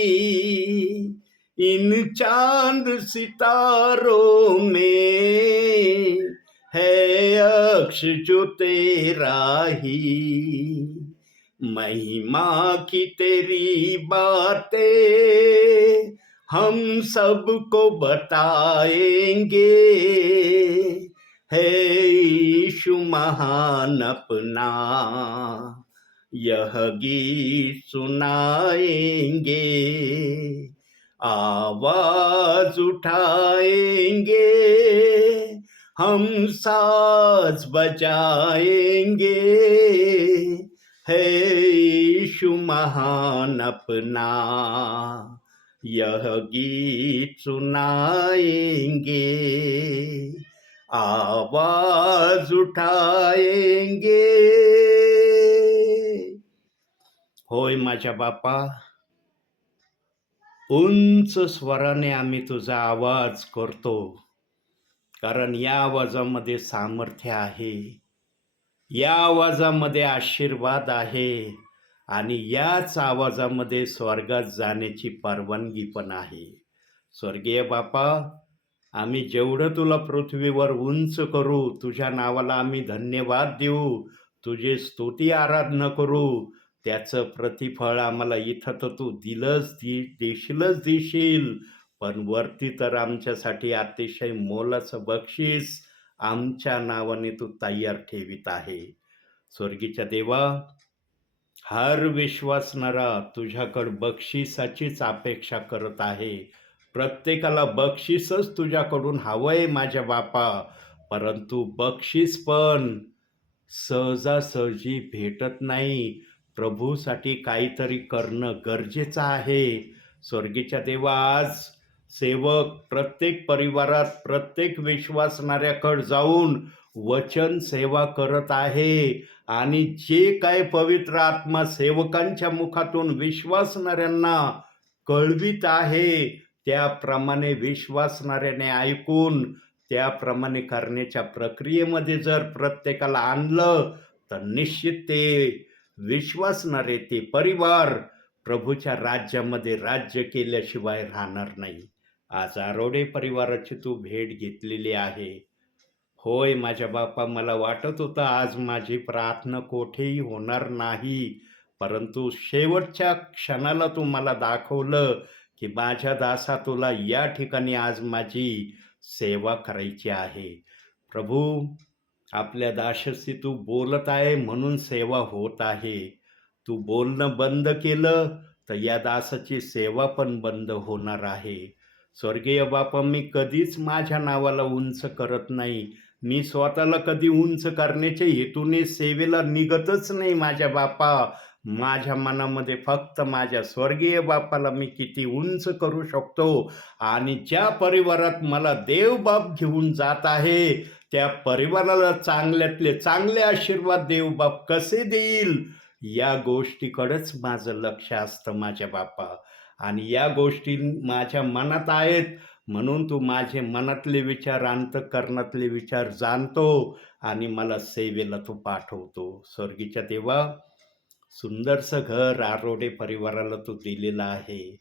इन चांद सितारों में है अक्ष जो तेरा ही. महिमा की तेरी बातें हम सबको बताएंगे, है यीशु महान अपना यह गीत सुनाएंगे. आवाज उठाएंगे, हम साज बजाएंगे, है यीशु महान अपना यह गीत सुनाएंगे. आवाज उठाएंगे. होय माझ्या बापा, उंच स्वराने आम्ही तुझा आवाज करतो, कारण या आवाजामध्ये सामर्थ्य आहे, या आवाजामध्ये आशीर्वाद आहे, आणि याच आवाजामध्ये स्वर्गात जाण्याची परवानगी पण आहे. स्वर्गीय बापा, आम्ही जेवढं तुला पृथ्वीवर उंच करू, तुझ्या नावाला आम्ही धन्यवाद देऊ, तुझे स्तुती आराधना करू, त्याचं प्रतिफळ आम्हाला इथं तर तू देशीलच देशील, पण वरती तर आमच्यासाठी अतिशय मोलाचं बक्षीस आमच्या नावाने तू तयार ठेवित आहे. स्वर्गीच्या देवा, हर विश्वासणारा तुझ्याकडं बक्षिसाचीच अपेक्षा करत आहे. प्रत्येकाला बक्षीसच तुझ्याकडून हवंय माझ्या बापा, परंतु बक्षीस पण सहजासहजी भेटत नाही. प्रभूसाठी काहीतरी करणं गरजेचं आहे. स्वर्गीच्या देवा, आज सेवक प्रत्येक परिवारात प्रत्येक विश्वासणाऱ्याकडे जाऊन वचन सेवा करत आहे, आणि जे काय पवित्र आत्मा सेवकांच्या मुखातून विश्वासणाऱ्यांना कळवित आहे, त्याप्रमाणे विश्वासणाऱ्याने ऐकून त्याप्रमाणे करण्याच्या प्रक्रियेमध्ये जर प्रत्येकाला आणलं, तर निश्चित ते विश्वासणारे ते परिवार प्रभूच्या राज्यामध्ये राज्य केल्याशिवाय राहणार नाही. आज आरोडे परिवाराची तू भेट घेतलेली आहे. होय माझ्या बापा, मला वाटत होतं आज माझी प्रार्थना कोठेही होणार नाही, परंतु शेवटच्या क्षणाला तू मला दाखवलं की माझ्या दासा, तुला या ठिकाणी आज माझी सेवा करायची आहे. प्रभू, आपल्या दासाशी तू बोलत आहे म्हणून सेवा होत आहे. तू बोलणं बंद केलं तर या दासाची सेवा पण बंद होणार आहे. स्वर्गीय बापा, मी कधीच माझ्या नावाला उंच करत नाही. मी स्वतःला कधी उंच करण्याच्या हेतूने सेवेला निघतच नाही माझ्या बापा. माझ्या मनामध्ये फक्त माझ्या स्वर्गीय बापाला मी किती उंच करू शकतो, आणि ज्या परिवारात मला देवबाप घेऊन जात आहे त्या परिवाराला चांगल्यातले चांगले आशीर्वाद देवबाप कसे देईल या गोष्टीकडेच माझं लक्ष असतं माझ्या बापा. आणि या गोष्टी माझ्या मनात आहेत म्हणून तू माझे मनातले विचार, अंतःकरणातले विचार जाणतो आणि मला सेवेला तू पाठवतो. स्वर्गीच्या देवा, सुंदरसं घर आरोडे परिवाराला तू दिलेलं आहे.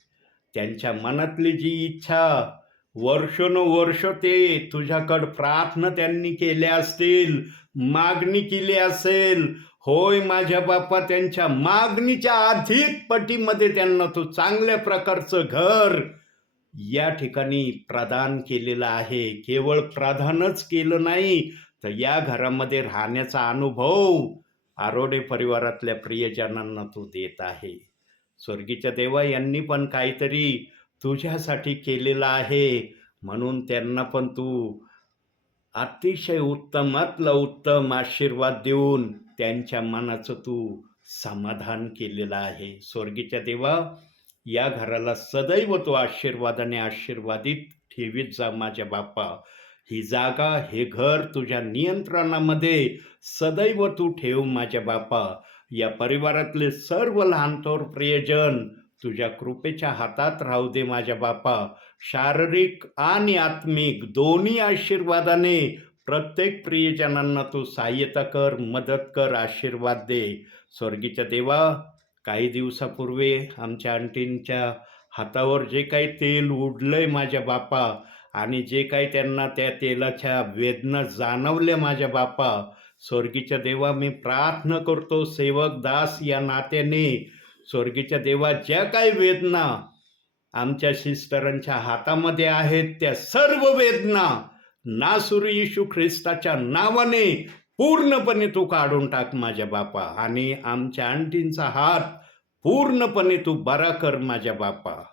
त्यांच्या मनातली जी इच्छा वर्षोनवर्ष ते तुझ्याकडं प्रार्थना त्यांनी केल्या असतील, मागणी केली असेल. होय माझ्या बाप्पा, त्यांच्या मागणीच्या अधिक पटीमध्ये त्यांना तू चांगल्या प्रकारचं घर या ठिकाणी प्रदान केलेलं आहे. केवळ प्रदानच केलं नाही, तर या घरामध्ये राहण्याचा अनुभव आरोडे परिवारातल्या प्रियजनांना तू देत आहे. स्वर्गीच्या देवा, यांनी पण काहीतरी तुझ्यासाठी केलेलं आहे म्हणून त्यांना पण तू अतिशय उत्तमातला उत्तम आशीर्वाद देऊन त्यांच्या मनाचं तू समाधान केलेलं आहे. स्वर्गीच्या देवा, या घराला सदैव तो आशीर्वादाने आशीर्वादित ठेवीत जा माझ्या बाप्पा. ही जागा, हे घर तुझ्या नियंत्रणामध्ये सदैव तू ठेव माझ्या बाप्पा. या परिवारातले सर्व लहानथोर प्रियजन तुझ्या कृपेच्या हातात राहू दे माझ्या बाप्पा. शारीरिक आणि आत्मिक दोन्ही आशीर्वादाने प्रत्येक प्रियजनांना तू सहाय्यता कर, मदत कर, आशीर्वाद दे. स्वर्गीच्या देवा, काही दिवसापूर्वी आमच्या आंटींच्या हातावर जे काही तेल उडलंय माझ्या बाप्पा आणि जे काही त्यांना त्या तेलाच्या वेदना जाणवल्या माझ्या बाप्पा, स्वर्गीच्या देवा, मी प्रार्थना करतो सेवक दास या नात्याने. स्वर्गीच्या देवा, ज्या काही वेदना आमच्या सिस्टरांच्या हातामध्ये आहेत त्या सर्व वेदना नासुरी येशू ख्रिस्ताच्या नावाने पूर्णपणे तू काढून टाक माझ्या बापा. आणि आमच्या आंटींचा हात पूर्णपणे तू बरा कर माझ्या बापा.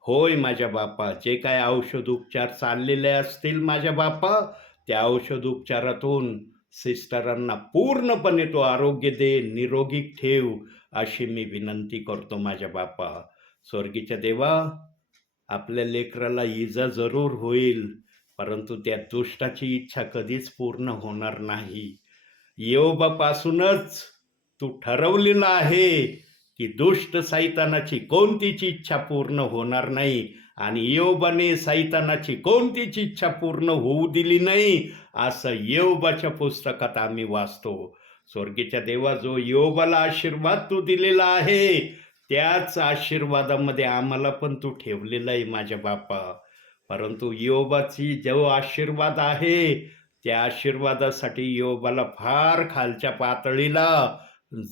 होय माझ्या बापा, जे काय औषधोपचार चाललेले असतील माझ्या बापा, त्या औषधोपचारातून सिस्टरांना पूर्णपणे तो आरोग्य दे, निरोगी ठेव, अशी मी विनंती करतो माझ्या बापा. स्वर्गीच्या देवा, आपल्या लेकराला इजा जरूर होईल, परंतु त्या दुष्टाची इच्छा कधीच पूर्ण होणार नाही. योबापासूनच तू ठरवलेलं आहे की दुष्ट सैतानाची कोणतीच इच्छा पूर्ण होणार नाही आणि योबाने सैतानाची कोणतीच इच्छा पूर्ण होऊ दिली नाही, असं योबाच्या पुस्तकात आम्ही वाचतो. स्वर्गीच्या देवा, जो योबाला आशीर्वाद तू दिलेला आहे त्याच आशीर्वादामध्ये आम्हाला पण तू ठेवलेला आहे माझ्या बापा. परंतु योबाची जो आशीर्वाद आहे त्या आशीर्वादासाठी योबाला फार खालच्या पातळीला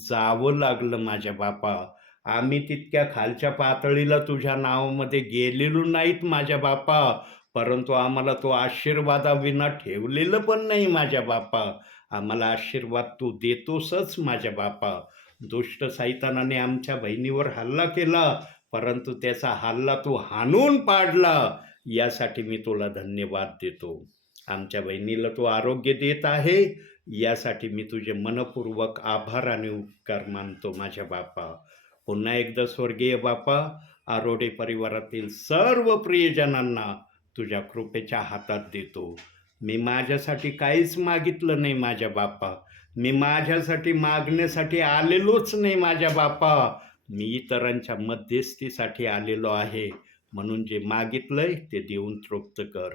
जावं लागलं माझ्या बापा. आम्ही तितक्या खालच्या पातळीला तुझ्या नावामध्ये गेलेलो नाहीत माझ्या बापा, परंतु आम्हाला तो आशीर्वादाविना ठेवलेलं पण नाही माझ्या बापा. आम्हाला आशीर्वाद तू देतोसच माझ्या बापा. दुष्ट सैतानाने आमच्या बहिणीवर हल्ला केला, परंतु त्याचा हल्ला तू हाणून पाडला, यासाठी मी तुला धन्यवाद देतो. आमच्या बहिणीला तू आरोग्य देत आहे, यासाठी मी तुझे मनपूर्वक आभार आणि उपकार मानतो माझ्या बापा. पुन्हा एकदा स्वर्गीय बापा, आरोडे परिवारातील सर्व प्रियजनांना तुझ्या कृपेच्या हातात देतो. मी माझ्यासाठी काहीच मागितलं नाही माझ्या बापा. मी माझ्यासाठी मागण्यासाठी आलेलोच नाही माझ्या बापा. मी इतरांच्या मध्यस्थीसाठी आलेलो आहे. म्हणून जे मागितलंय ते देऊन तृप्त कर.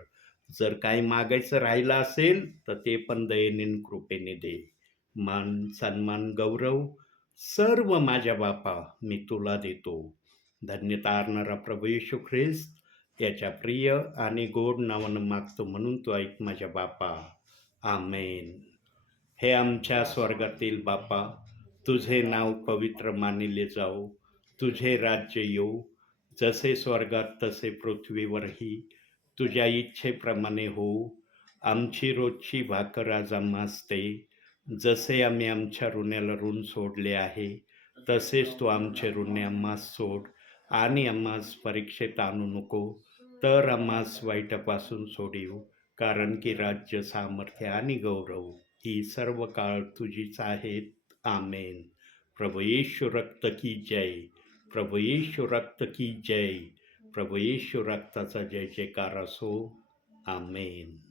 जर काही मागायचं राहिलं असेल तर ते पण दयेने कृपेने दे. मान, सन्मान, गौरव सर्व माझ्या बापा मी तुला देतो. धन्यता अर्णरा प्रभू येशू ख्रिस्त याच्या प्रिय आणि गोड नावानं मागतो म्हणून तू ऐक माझ्या बापा. आमेन. हे आमच्या स्वर्गातील बापा, तुझे नाव पवित्र मानिले जाओ, तुझे राज्य येऊ, जसे स्वर्गात तसे पृथ्वीवरही. तुझ्या इच्छेप्रमाणे होऊ. आमची रोजची भाकर आज आम्हास दे. जसे आम्ही आमच्या ऋण्याला ऋण सोडले आहे, तसेच तू आमचे ऋणे आम्हास सोड. आणि आम्हास परीक्षेत आणू नको, तर आम्हास वाईटापासून सोडिव. कारण की राज्य, सामर्थ्य आणि गौरव ही सर्व काळ तुझीच आहेत. आमेन. प्रभू येशू रक्त की जय. प्रभू येशू रक्त की जय. प्रभू येशू रक्ताचा जय जयकार असो. आमेन.